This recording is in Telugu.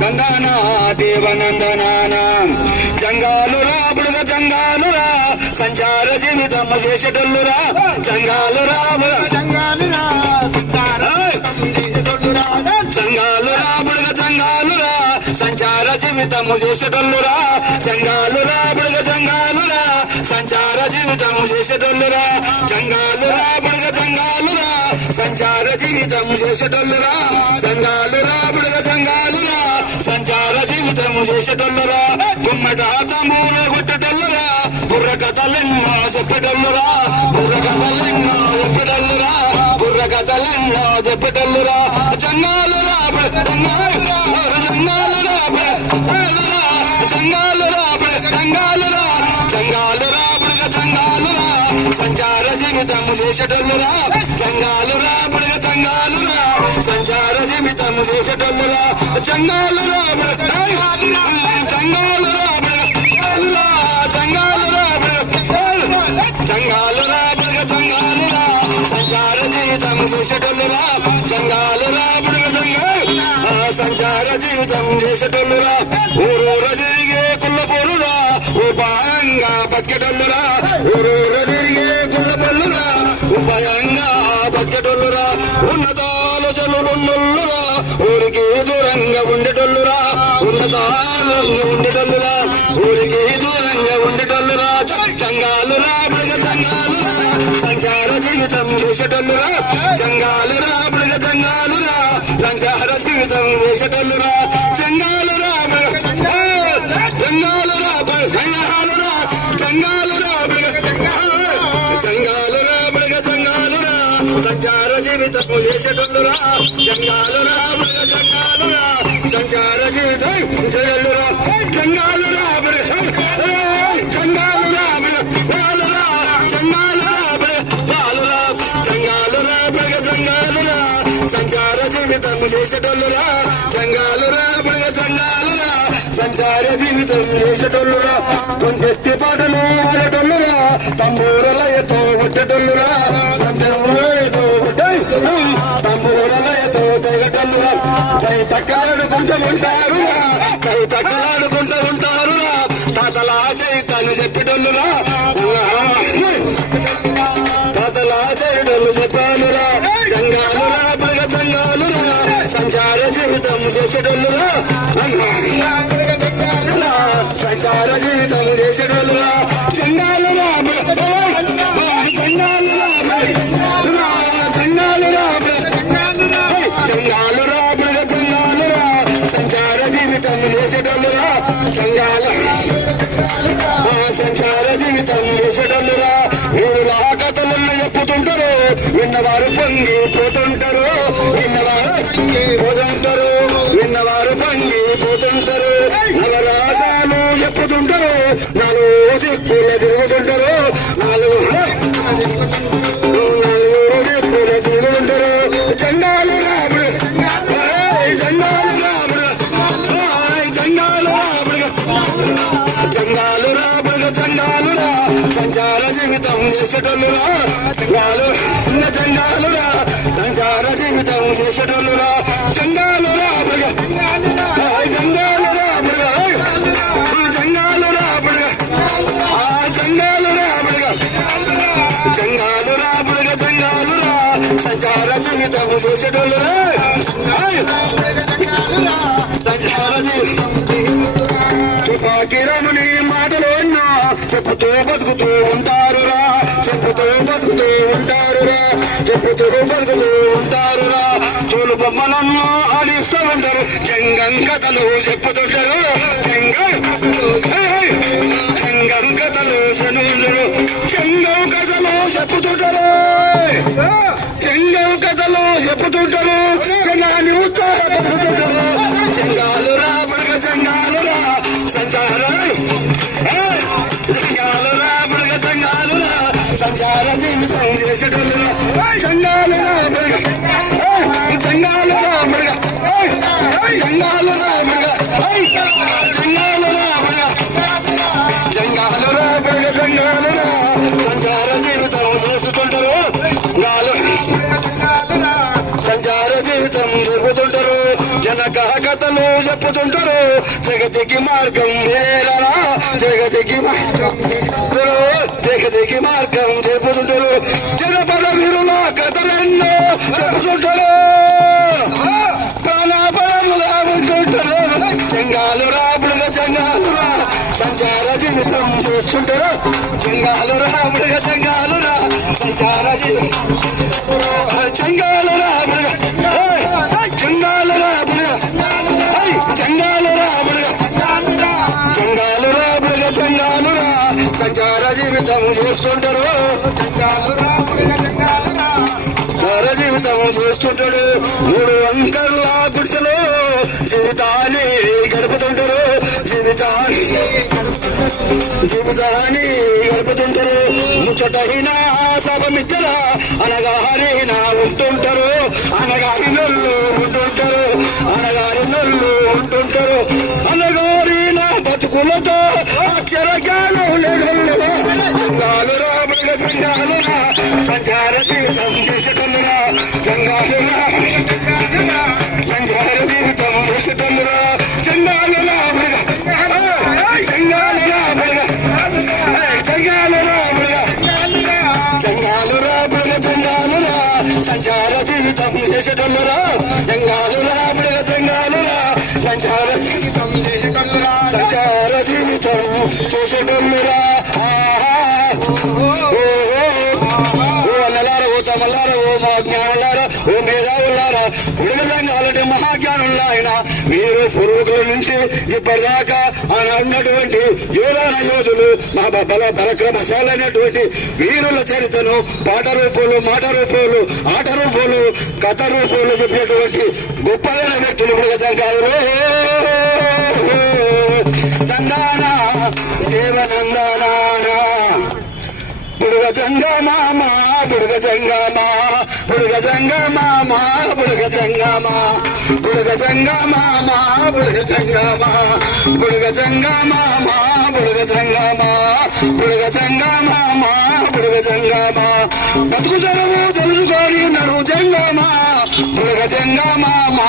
గంధనా దేవనందనానా జంగాలురా బుడగ జంగాలురా సంచార జీవితం చేసేటోళ్ళురా జంగాలురా జంగాలురా బుడగ జంగాలురా సంచార జీవితం చేసేటోళ్ళురా జంగాలురా బుడగ జంగాలురా సంచార జీవితం చేసేటోళ్ళురా జంగాలురా బుడగ జంగాలురా సంచార జీవితం చేసేటోళ్ళురా జంగాలురా బుడగ జంగాలురా సంచార జీవితం చేసేటోళ్ళురా గుమ్మట తమూరు కొట్టేటోళ్ళురా బుర్ర కథలెన్నో చెప్పేటోళ్ళురా బుర్ర కథలెన్నో చెప్పేటోళ్ళురా బుర్ర కథలెన్నో చెప్పేటోళ్ళురా జంగాలురా జంగాలురా జంగాలురా జంగాలురా జంగాలురా బుడగ జంగాలురా సంచార జీవితం చేసేటోళ్ళురా జంగాలురా బుడగ జంగాలురా సంచార జీవితం చేసేటోళ్ళురా జంగాలురా జంగాలురా జంగాలురా జంగాలురా బుడగ జంగాలురా సంచార జీవితం చేసేటోళ్ళురా జంగాలురా బుడగ జంగాలురా సంచార జీవితం చేసేటోళ్ళురా ఊరూర తిరిగే కుళ్ళపోలురా ఉపాయంగా బతికేటోళ్ళురా ఊరూర తిరిగే కుళ్ళపల్లురా ఉపాయంగా బతికేటోళ్ళురా ఉన్నతాలోచనలున్నోళ్ళురా ఊరికి దూరంగా ఉండేటోళ్ళురా ఉన్నతాలంగా ఉండేటోళ్ళురా ఊరికి దూరంగా ఉండేటోళ్ళురా జంగాలురా బుడగ జంగాలురా సంచార జీవితం చేసేటోళ్ళురా జంగాలురా బుడగ జంగాలురా సంచార జీవితం చేసేటోళ్ళురా జంగాలురా జంగాలురా జంగాలురా జంగాలురా జంగాలురా బుడగ జంగాలురా సంచార జీవితం చేసేటోళ్ళురా జంగాలురా బుడగ జంగాలురా సంచార జీవితం చేయాలురా జంగాలురా జంగాలురా బాలురా జంగాలురా బాలురా జంగాలురా బుడగ జంగాలురా సంచార జీవితం చేసేటోళ్ళురా జంగాలురా బుడగ జంగాలురా సంచార జీవితం చేసేటోళ్ళురా కొంచెత్తి పాటలు ఆడేటోళ్ళురా తంబూరలయతో కొట్టేటోళ్ళురా తంబూరలయతో తెగటోళ్ళురా కై తక్కలాడుకుంటూ ఉంటారురా కై తక్కలాడుకుంటూ ఉంటారురా తాతలా చరితను చెప్పేటోళ్ళురా తాతలా చరిటోళ్ళు చెప్పాలురా జంగాలురా బుడగ జంగాలురా సంచార జీవితం చేసేటోళ్ళురా సంచార జీవితం చేసేటోళ్ళురా జంగాలురా జంగాలురా జంగాలురా బుడగ జంగాలురా సంచార జీవితం చేసేటోళ్ళురా సంచార జీవితం చేసేటోళ్ళురా వీరులా కథలను చెప్పుతుంటారు విన్నవారు పొంగిపోతుంటారు విన్నవారు పోతుంటారు విన్నవారు పొంగిపోతుంటారు నవరాసాలు చెప్పుతుంటారు నాలుగు దిక్కుల తిరుగుతుంటారు నాలుగు దిక్కుల తిరుగుతుంటారు జంగాలు రాబుడు జంగాలు రాబుడు జంగాలు రాబుడు జంగాలు రాబుడుగ జంగాలురా సంచార జీవితం చేసేటోళ్ళురా జంగాలురా సంచార జీవితం చేసేటోళ్ళురా జంగాలు రాబుడుగ జంగాలు రాబుడుగ జంగాలు రాబుడుగ జంగాలు రాబుడుగ జంగాలు రాబుడుగ జంగాలురా సంచార జీవితం చేసేటోళ్ళురా సంచార జీవితం తుపాకిరముని మాటలు ఎన్నో చెప్పుతూ బతుకుతూ ఉంటారురా చెప్పుతూ బతుకుతూ ఉంటారురా చెప్పుతూ బతుకుతూ ఉంటారురా తోలు బొమ్మలను ఆడిస్తూ ఉంటారు జంగం కథలు చెప్పుతుంటారు జంగం కథలు చదువుతారు జంగం కథలు చెప్పుతుంటారు జంగం కథలు చెప్పుతుంటారు జనాన్ని ఉత్సాహపడుతుంటారు జంగాలురా బుడగ జంగాలురా సంచార జంగాలురా బుడగ జంగాలురా సంచార జీవితం చేసేటోళ్ళురా జంగాలురా బుడగ జంగాలురా బుడగ జంగాలురా బుడగ జంగాలురా బుడగ జంగాలురా బుడగ జంగాలురా సంచార జీవితం చేసుకుంటారు సంచార జీవితం జరుపుతుంటారు జనక కథలు చెప్పుతుంటారు జగతికి మార్గం వేరరా జగతికి జగతికి మార్గం చెప్పుతుంటారు జనపద వీరుల కథలెన్నో చెప్పుతుంటారు ప్రాణపదముగా ఉంటుంటారు జంగాలు రాబుడుగా జంగాలురా సంచార జీవితం చూస్తుంటారు జంగాలు రాబుడుగా జంగాలురా సంచార జీవితం జంగాలు రాబుడుగా జంగాలు రాబుడుగా జంగాలు రాబుడుగా జంగాలు రాబుడుగా జంగాలురా సంచార జీవితం చేస్తుంటారు సంచార జీవితం చేస్తుంటాడు 3 అంకర్ల గుడిసెలో జీవితాన్ని గడుపుతుంటారు జీవితాన్ని గడుపుతుంటారు ముచ్చటైన సభమిద్దర అనగారిన ఉంటుంటారు అనగారినొల్లు ఉంటుంటారు అనగారినొల్లు ఉంటుంటారు అనగారిన బతుకులతో అక్షర జ్ఞానం లేనులు జంగాలు రాబడిగా జంగాలురా సంచార జీవితం చేసేటల్లురా జంగాలురా సంచార జీవితం చేసేటల్లురా జంగాలు రాబడిగా జంగాలు రాబడిగా జంగాలు రాబడిగా జంగాలు రాబడిగా జంగాలురా సంచార జీవితం చేసేటల్లురా జంగాలు రాబడిగా జంగాలురా సంచార జీవితం చేసేటల్లురా సంచార జీవితం చేసేటల్లురా తమల్లారా ఓ మా జ్ఞానులారా ఓ మేధావులారా విడుదల సంఘాలంటే మహాజ్ఞానులు ఆయన మీరు పూర్వకుల నుంచి ఇప్పటిదాకా ఆయన ఉన్నటువంటి యోధాన యోధులు మా బలక్రమశాలైనటువంటి వీరుల చరిత్రను పాట రూపంలో మాట రూపంలో ఆట రూపంలో కథ రూపంలో చెప్పినటువంటి గొప్పదైన వ్యక్తులు విడుదల సంఘాలలో తందానా దేవనందనా బుడుగ జంగమామ బుడుగ జంగమా బుడుగ జంగమామ బుడుగ జంగమా బుడుగ జంగమామ బుడుగ జంగమా బుడుగ జంగమామ బుడుగ జంగమా బుడుగ జంగమామ బుడుగ జంగమా బతుకు తెరవు తెలుసుకొని నడు జంగమా బుడుగ జంగమామ